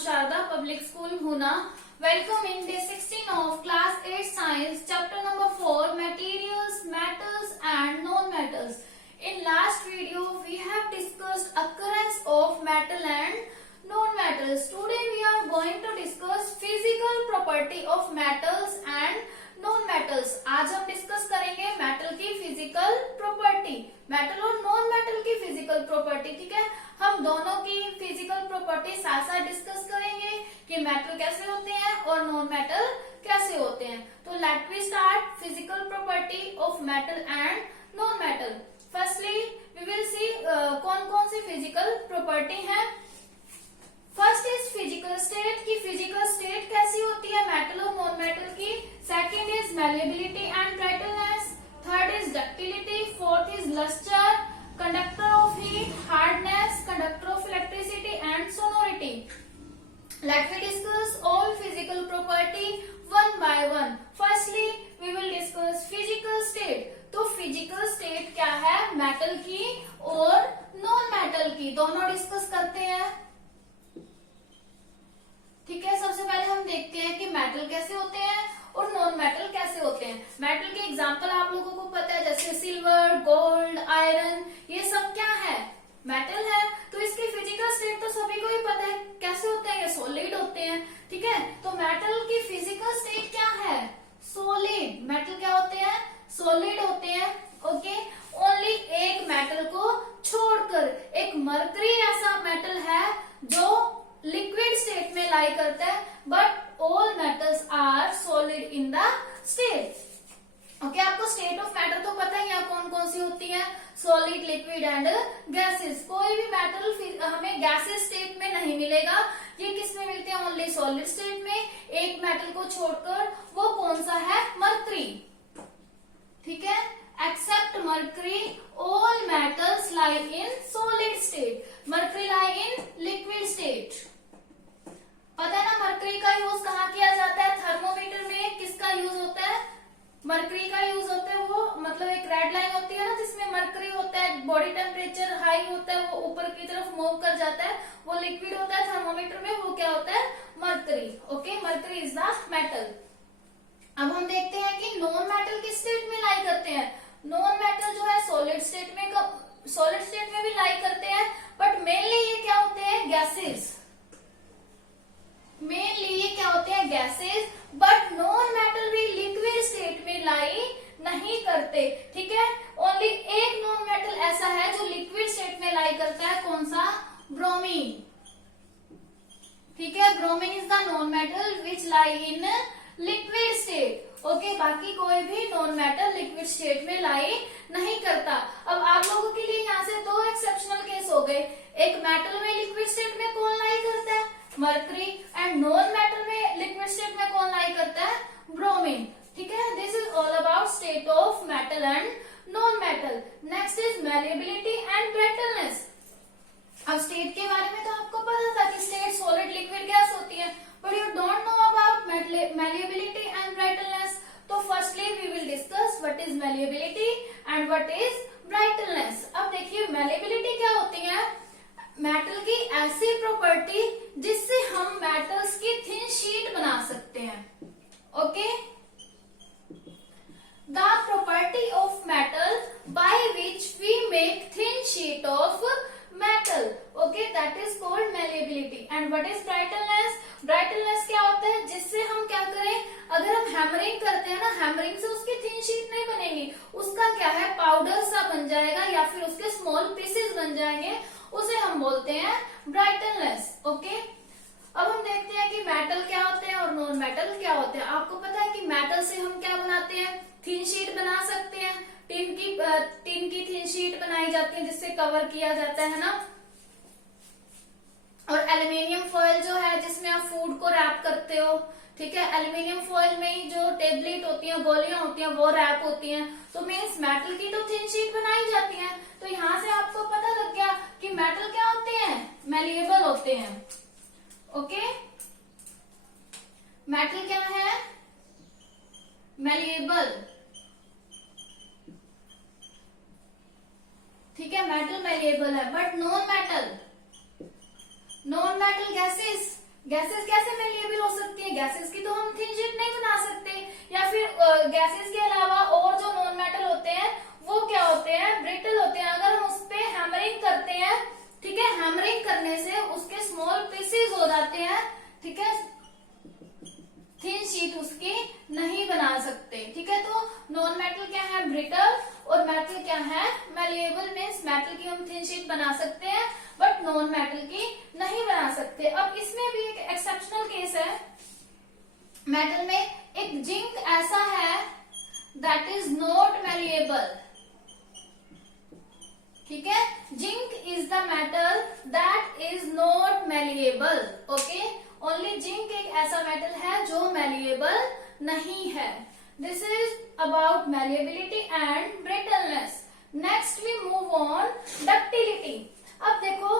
Sharda Public School, Huna. Welcome in day 16 of class 8 science, chapter number 4, materials, metals and non-metals. In last video, we have discussed occurrence of metal and non-metals. Today we are going to discuss physical property of metals and non-metals. आज हम discuss करेंगे metal की physical property, metal और non metal की physical property. ठीक है, हम दोनों की फिजिकल प्रॉपर्टी साथ साथ डिस्कस करेंगे कि मेटल कैसे होते हैं और नॉन मेटल कैसे होते हैं. तो let we start physical property of metal and non metal. Firstly we will see कौन कौन सी फिजिकल प्रॉपर्टी है. फर्स्ट इज फिजिकल स्टेट की फिजिकल स्टेट कैसी होती है मेटल और नॉन मेटल की. Second is malleability and brightness. Third is ductility. Fourth is lustre, conductor of heat, hardness, conductor of electricity and sonority. Let we discuss all physical property one by one. Firstly we will discuss physical state. तो physical state क्या है metal की और non metal की, दोनों discuss करते हैं. ठीक है, सबसे पहले हम देखते हैं कि मेटल कैसे होते हैं और नॉन मेटल कैसे होते हैं. मेटल के एग्जांपल आप लोगों को पता है, जैसे सिल्वर, गोल्ड, आयरन, ये सब क्या है मेटल है. तो इसकी फिजिकल स्टेट तो सभी को ही पता है कैसे होते हैं, ये सॉलिड होते हैं. ठीक है, तो मेटल की फिजिकल स्टेट क्या है, सॉलिड. मेटल क्या होते हैं, सॉलिड होते हैं. ओके, ओनली एक मेटल को छोड़कर, एक मरकरी ऐसा मेटल है जो लिक्विड स्टेट में लाई करता है, but all metals are solid in the state. Okay, आपको स्टेट ऑफ मैटर तो पता ही है कौन कौन सी होती है, सॉलिड, लिक्विड एंड गैसेस. कोई भी मेटल हमें गैसेस स्टेट में नहीं मिलेगा. ये किस में मिलते हैं, ओनली सॉलिड स्टेट में, एक मेटल को छोड़कर. वो कौन सा है, मरकरी. ठीक है, except mercury all metals lie in solid state. Mercury lie in liquid state. पता है ना मरकरी का यूज कहाँ किया जाता है, थर्मोमीटर में किसका यूज होता है, मरकरी का यूज होता है. वो मतलब एक रेड लाइन होती है ना जिसमें मरकरी होता है, बॉडी टेम्परेचर हाई होता है, वो ऊपर की तरफ मूव कर जाता है, वो लिक्विड होता है थर्मोमीटर में, वो क्या होता है, mercury. Okay, mercury is the metal. अब हम देखते हैं कि नॉन मेटल किस स्टेट में लाई करते हैं. नॉन मेटल जो है सॉलिड स्टेट में, सॉलिड स्टेट में भी लाई करते हैं, बट मेनली ये क्या होते हैं, गैसेस. मेनली ये क्या होते हैं, गैसेस. बट नॉन मेटल भी लिक्विड स्टेट में लाई नहीं करते. ठीक है, ओनली एक नॉन मेटल ऐसा है जो लिक्विड स्टेट में लाई करता है, कौन सा, ब्रोमीन. ठीक है, bromine is the non metal which lie in liquid state. Okay, बाकी कोई भी नॉन मेटल लिक्विड स्टेट में लाई नहीं करता. अब आप लोगों के लिए यहाँ से दो एक्सेप्शनल केस हो गए. एक मेटल में लिक्विड स्टेट में कौन लाई करता है, मरकरी, एंड नॉन मेटल में लिक्विड स्टेट में कौन लाई करता है, ब्रोमीन. ठीक है, this is all about state of metal and non metal. Next is malleability and brightness. अब स्टेट के बारे में तो आपको पता था कि स्टेट सॉलिड, लिक्विड, गैस होती है, but you don't know about malleability and brightness. तो firstly we will discuss what is malleability and what is brightness. अब देखिए मैलिएबिलिटी क्या होती है, मेटल की ऐसी प्रॉपर्टी जिससे हम मेटल्स की थिन शीट बना सकते हैं. Okay, the property of metal by which we make thin sheet of metal. Okay, that is called malleability. And what is brightness. Brightness क्या होता है, जिससे हम क्या करें, अगर हम हैमरिंग करते हैं ना, हैमरिंग से उसकी थिन शीट नहीं बनेगी, उसका क्या है, पाउडर सा बन जाएगा या फिर उसके स्मॉल पीसेस बन जाएंगे, उसे हम बोलते हैं ब्राइटनेस. ओके, अब हम देखते हैं कि मेटल क्या होते हैं और नॉन मेटल क्या होते हैं. आपको पता है कि मेटल से हम क्या बनाते हैं, थिन शीट बना सकते हैं. टिन की थिन शीट बनाई जाती है जिससे कवर किया जाता है ना. और एल्यूमिनियम फॉइल जो है जिसमें आप फूड को रैप करते हो. ठीक है, एल्यूमिनियम फॉइल में ही जो टेबलेट होती हैं, गोलियां होती हैं, वो रैप होती हैं. तो मीन्स मेटल की तो थिन शीट बनाई जाती है. तो यहाँ से आपको पता लग गया कि मेटल क्या होते हैं, मैलिएबल होते हैं. ओके, मेटल क्या है, मैलिएबल. ठीक है, मेटल मैलिएबल है. But non metal gases gases कैसे मेलिएबल हो सकती है? गैसेस की तो हम थिन शीट नहीं बना सकते, या फिर गैसेस के अलावा और जो नॉन मेटल होते हैं वो क्या होते हैं? ब्रिटल होते हैं। अगर हम उस पे हैमरिंग करते हैं, ठीक है, हैमरिंग करने से उसके स्मॉल पीसेस हो जाते हैं, ठीक है, थिन शीट उसकी नहीं बना सकते, ठीक है। तो नॉन मेटल क्या है? ब्रिटल, और मेटल क्या है? मेलिएबल। मीन्स मेटल की हम थिन शीट बना सकते हैं बट नॉन मेटल की नहीं बना सकते। अब इसमें भी एक एक्सेप्शनल केस है। मेटल में एक जिंक ऐसा है दैट इज नॉट मेलिएबल, ठीक है। Zinc is the metal that is not malleable, okay. Only zinc एक ऐसा मेटल है जो मेलिएबल नहीं है। This is about malleability and brittleness. Next we move on ductility. अब देखो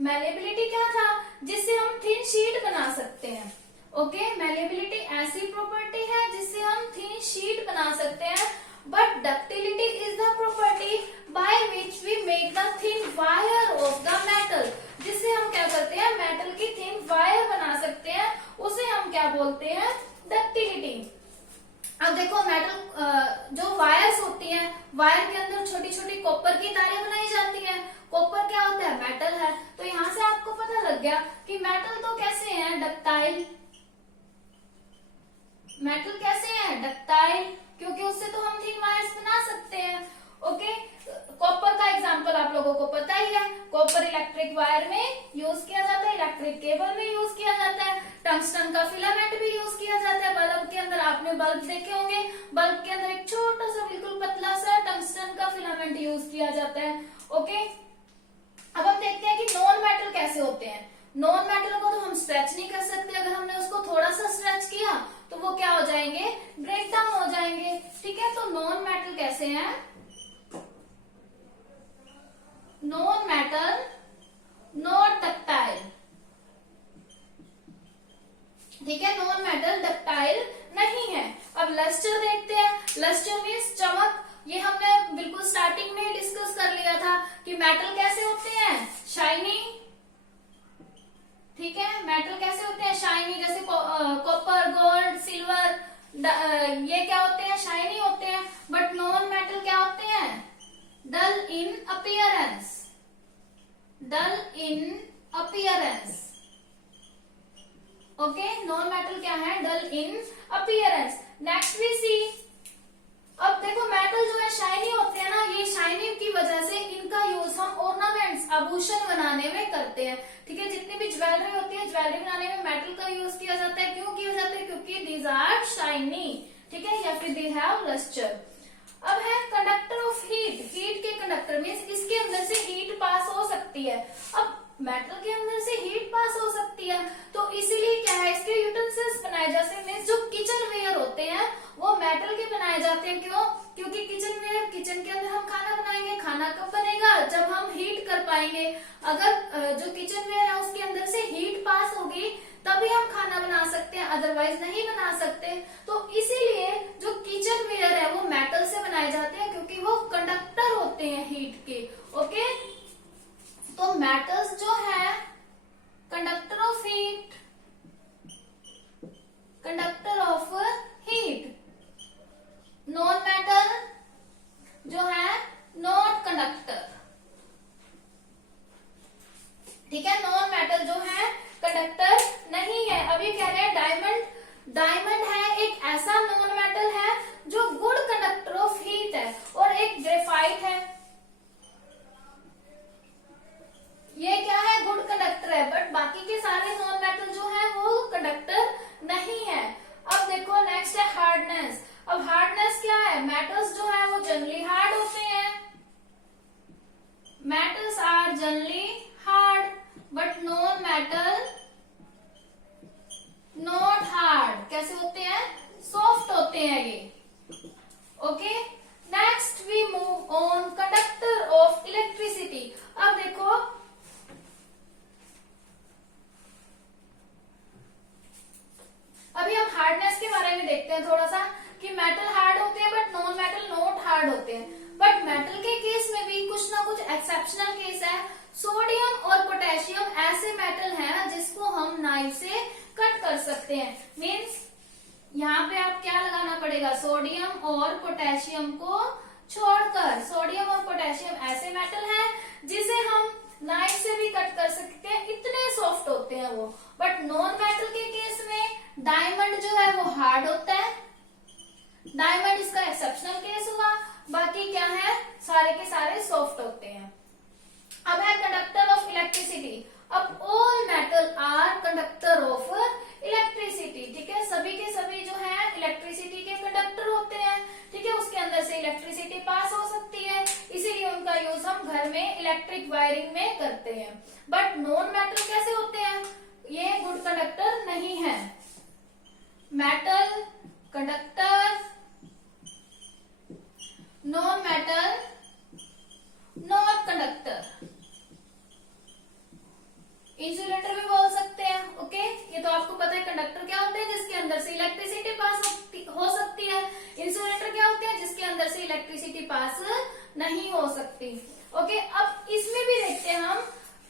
मेलिएबिलिटी क्या था? जिससे हम थिन शीट बना सकते हैं, ओके। मेलिएबिलिटी ऐसी प्रॉपर्टी है जिससे हम थिन शीट बना सकते हैं, but ductility is the property by which we make the thin wire of the metal. जिससे हम क्या करते हैं? मेटल की थिन वायर बना सकते हैं, उसे हम क्या बोलते हैं? डक्टिलिटी। अब देखो मेटल जो वायर्स होती हैं, वायर के अंदर छोटी छोटी कॉपर की तारें बनाई जाती हैं। कॉपर क्या होता है? मेटल है। तो यहाँ से आपको पता लग गया कि मेटल तो कैसे है? डक्टाइल। मेटल कैसे है? डक्टाइल, क्योंकि उससे तो हम थिन वायर्स बना सकते हैं, ओके। कॉपर का एग्जांपल आप लोगों को पता ही है। कॉपर इलेक्ट्रिक वायर में यूज किया जाता है, इलेक्ट्रिक केबल में यूज किया जाता है, टंगस्टन का फिलामेंट भी यूज किया जाता है। बल्ब के अंदर आपने बल्ब देखे होंगे, बल्ब के अंदर एक छोटा सा बिल्कुल पतला सा टंगस्टन का फिलामेंट यूज किया जाता है, ओके। अब हम देखते हैं कि नॉन मेटल कैसे होते हैं। नॉन मेटल को तो हम स्ट्रेच नहीं कर सकते। अगर हमने उसको थोड़ा सा स्ट्रेच किया तो वो क्या हो जाएंगे? ब्रेक डाउन हो जाएंगे, ठीक है। तो नॉन मेटल कैसे हैं? नॉन मेटल नॉट डक्टाइल, ठीक है। नॉन मेटल डक्टाइल नहीं है। अब लस्टर देखते हैं। लस्टर मीन्स चमक। ये हमने बिल्कुल स्टार्टिंग में डिस्कस कर लिया था कि मेटल कैसे होते हैं? शाइनी, ठीक है। मेटल कैसे होते हैं? शाइनी। जैसे कॉपर, गोल्ड, सिल्वर, ये क्या होते हैं? शाइनी होते हैं। बट नॉन मेटल क्या होते हैं? Dull in appearance, dull in appearance, okay. Non metal क्या है? Dull in appearance. Next we see. अब देखो मेटल जो है शाइनी होते हैं ना, ये शाइनी की वजह से इनका यूज हम ऑर्नामेंट्स, आभूषण बनाने में करते हैं, ठीक है। जितनी भी ज्वेलरी होती है, ज्वेलरी बनाने में मेटल का यूज किया जाता है। क्यों किया जाता है? क्योंकि दीज आर शाइनी, ठीक है, या फिर दे हैव लस्टर। अब है कंडक्टर ऑफ हीट। हीट के कंडक्टर मीन्स इसके अंदर से हीट पास हो सकती है। अब मेटल के अंदर से हीट पास हो सकती है, तो इसीलिए क्या है? इसके यूटेंसिल्स बनाए जाते हैं। मीन्स जो किचन वेयर होते हैं वो मेटल के बनाए जाते हैं। क्यों? क्योंकि किचन वेयर, किचन के अंदर हम खाना बनाएंगे। खाना कब बनेगा? जब हम हीट कर पाएंगे। अगर जो किचन वेयर है उसके अंदर से हीट पास होगी तभी हम खाना बना सकते हैं, अदरवाइज नहीं बना सकते। तो इसीलिए जो किचन वेयर है वो मेटल से बनाए जाते हैं, क्योंकि वो कंडक्टर होते हैं हीट के, ओके। तो मेटल्स जो है conductor of heat, conductor of heat. Non metal जो है नॉट कंडक्टर, ठीक है। नॉन मेटल जो है कंडक्टर नहीं है। अभी कह रहे हैं डायमंड। डायमंड है एक ऐसा नॉन मेटल है जो गुड कंडक्टर ऑफ हीट है, और एक ग्रेफाइट है, ये क्या है? गुड कंडक्टर है। बट बाकी के सारे नॉन मेटल जो है वो कंडक्टर नहीं है। अब देखो नेक्स्ट है हार्डनेस। अब हार्डनेस क्या है? मेटल्स जो है वो जनरली हार्ड होते हैं। Metals are generally hard, but non metal not hard. कैसे होते हैं? सॉफ्ट होते हैं ये, okay. Next we move on conductor of electricity. अब देखो अभी हम हार्डनेस के बारे में देखते हैं थोड़ा सा, कि मेटल हार्ड होते हैं but non metal not hard होते हैं। बट मेटल के केस में भी कुछ ना कुछ एक्सेप्शनल केस है। सोडियम और पोटेशियम ऐसे मेटल हैं जिसको हम नाइफ से सकते हैं। मीन्स यहाँ पे आप क्या लगाना पड़ेगा, सोडियम और पोटेशियम को छोड़कर। सोडियम और पोटेशियम ऐसे मेटल हैं जिसे हम नाइफ से भी कट कर सकते हैं, इतने सॉफ्ट होते हैं वो। बट नॉन मेटल के केस में डायमंड जो है वो हार्ड होता है। डायमंड इसका एक्सेप्शनल केस हुआ, बाकी क्या है, सारे के सारे सॉफ्ट होते हैं। अब है कंडक्टर ऑफ इलेक्ट्रिसिटी। अब all metal are conductor of electricity, ठीक है, सभी के सभी जो है इलेक्ट्रिसिटी के कंडक्टर होते हैं, ठीक है, उसके अंदर से इलेक्ट्रिसिटी पास हो सकती है, इसीलिए उनका यूज हम घर में इलेक्ट्रिक वायरिंग में करते हैं। बट नॉन मेटल कैसे होते हैं, ये गुड कंडक्टर नहीं है। Metal conductor, non metal not conductor. Insulator भी बोल सकते हैं, ओके। ये तो आपको पता है कंडक्टर क्या होते हैं, जिसके अंदर से इलेक्ट्रिसिटी पास हो सकती है। इंसुलेटर क्या होते हैं, जिसके अंदर से इलेक्ट्रिसिटी पास नहीं हो सकती, ओके। अब इसमें भी देखते हैं हम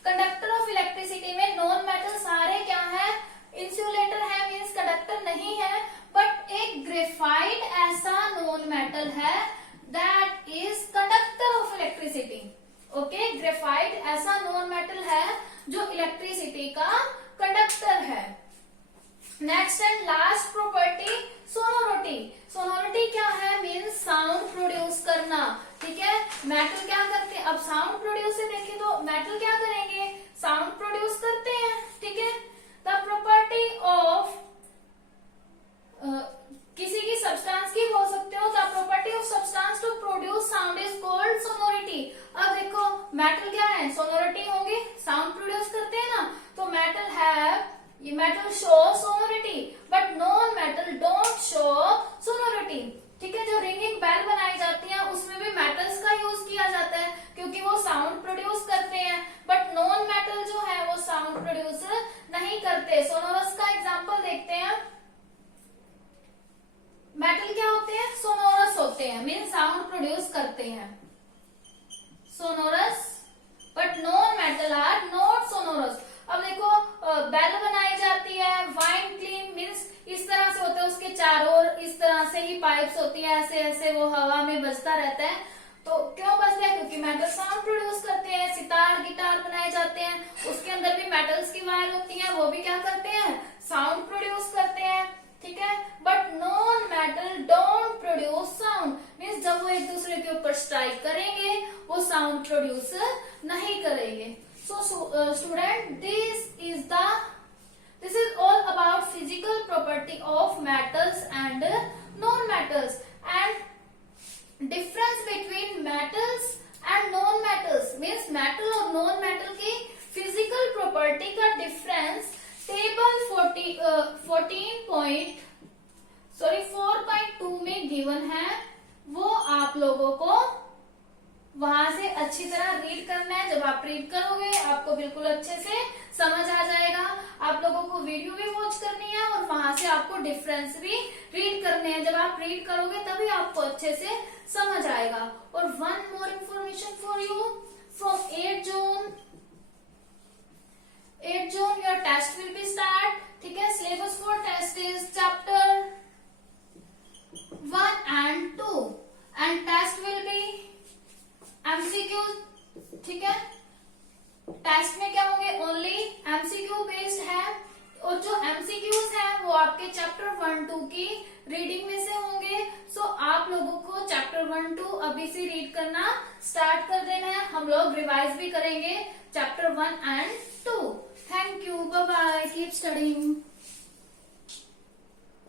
कंडक्टर ऑफ इलेक्ट्रिसिटी में नॉन मेटल सारे क्या है, इंसुलेटर है, मीन्स कंडक्टर नहीं है। बट एक ग्रेफाइट ऐसा नॉन मेटल है that is conductor of electricity, okay. Graphite ऐसा नॉन मेटल है जो इलेक्ट्रिसिटी का कंडक्टर है। Next and last property, sonority. Sonority क्या है, मीन्स साउंड प्रोड्यूस करना, ठीक है। मेटल क्या करते हैं, अब साउंड प्रोड्यूस से देखें तो मेटल क्या करेंगे, साउंड प्रोड्यूस करते हैं, ठीक है। द प्रॉपर्टी ऑफ किसी की सब्सटेंस की बोल सकते हो, the property of substance to produce sound is called sonority. अब देखो मेटल क्या है, सोनोरिटी होंगे, साउंड प्रोड्यूस करते हैं ना, तो मेटल है, ये metal show sonority, but non metal don't show sonority, ठीक है। जो रिंगिंग बेल बनाई जाती है उसमें भी मेटल्स का यूज किया जाता है, क्योंकि वो साउंड प्रोड्यूस करते हैं। बट नॉन मेटल जो है वो साउंड प्रोड्यूस नहीं करते। सोनोरस का एग्जाम्पल देखते हैं। मेटल क्या होते हैं, सोनोरस होते हैं, मीन साउंड प्रोड्यूस करते हैं, sonorous. But non metal are not sonorous. अब देखो बेल बनाई जाती है, वाइन क्लीन मीन्स इस तरह से होता है, उसके चारों ओर इस तरह से ही पाइप्स होती है, ऐसे ऐसे वो हवा में बजता रहता है। तो क्यों बजता है, क्योंकि मेटल साउंड प्रोड्यूस करते हैं। सितार गिटार बनाए जाते हैं, उसके अंदर भी मेटल्स की वायर होती है, वो भी क्या करते हैं, साउंड प्रोड्यूस करते हैं, ठीक है। But non metal don't produce sound, means जब वो एक दूसरे के ऊपर स्ट्राइक करेंगे वो साउंड प्रोड्यूस नहीं करेंगे। So student, this is all about physical property of metals and non-metals, and difference between metals and non-metals means metal और non-metal की physical property का difference टेबल 4.2 में गिवन है। वो आप लोगों को वहां से अच्छी तरह रीड करना है। जब आप रीड करोगे आपको बिल्कुल अच्छे से समझ आ जाएगा। आप लोगों को वीडियो भी वॉच करनी है और वहां से आपको डिफरेंस भी रीड करने हैं। जब आप रीड करोगे तभी आपको अच्छे से समझ आएगा। और one more information for you, from 8 June your test will be start, ठीक है। Syllabus for test is chapter 1 and 2 and test will be MCQ, ठीक है। टेस्ट में क्या होंगे, ओनली एमसीक्यू बेस्ड है, और जो एमसीक्यूज हैं वो आपके चैप्टर 1-2 की रीडिंग में से होंगे। सो आप लोगों को चैप्टर 1-2 अभी से रीड करना स्टार्ट कर देना है। हम लोग रिवाइज भी करेंगे chapter 1 and 2। Thank you, bye bye, keep studying.